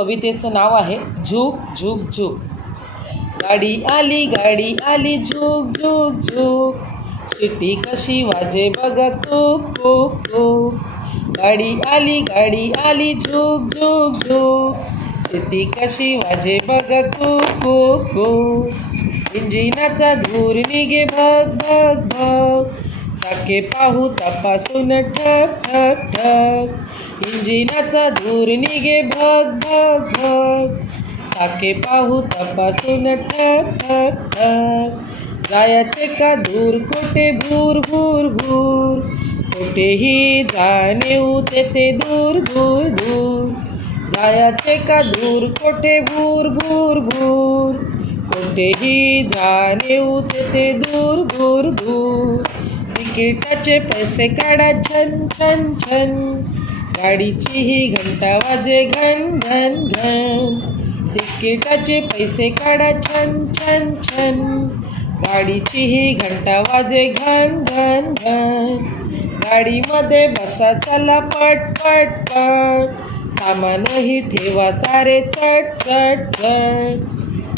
कवितेचं नाव आहे झुक झुक झुक. गाडी आली झुक झुक झुक, शिटी कशी वाजे बघ कुक कुक कुक. गाडी आली झुक झुक झुक, शिटी कशी वाजे बघ कुक कुक कुक. इंजिनाचा धूर निघे भग भग भग, चाके पाहू तपासून ठक ठक ठक. इंजिनाचा धूर निघे भग भग भग, चाके पाहू तपासून ठक ठक ठक. जायचे का दूर कोठे भूर भूर भूर, कोठेही जाणेऊ तेथे दूर दूर दूर. जायचे का दूर कोठे भूर भूर भूर, कोठेही जाणेऊ तेथे दूर दूर दूर. तिकिटाचे पैसे काढा छन छन छन, गाडीची ही घंटा वाजे घन घन घन. तिकिटाचे पैसे काढा छन छन छन, गाडीची ही घंटा वाजे घन घन घन. गाडीमध्ये बसा चला पट पट पट, सामानही ठेवा सारे चट चट चट.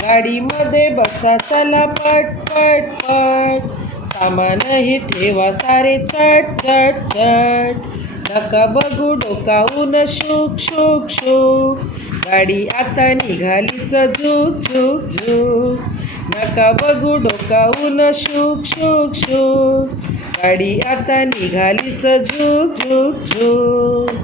गाडीमध्ये बसा चला पट पट पट, सामानही ठेवा सारे चट चट चट. नका बघू डोकावून शुक शुक शुक, गाडी आता निघालीच झुक झुक झुक. नका बघू डोकावून शुक शुक शुक, गाडी आता निघालीच झुक झुक झुक.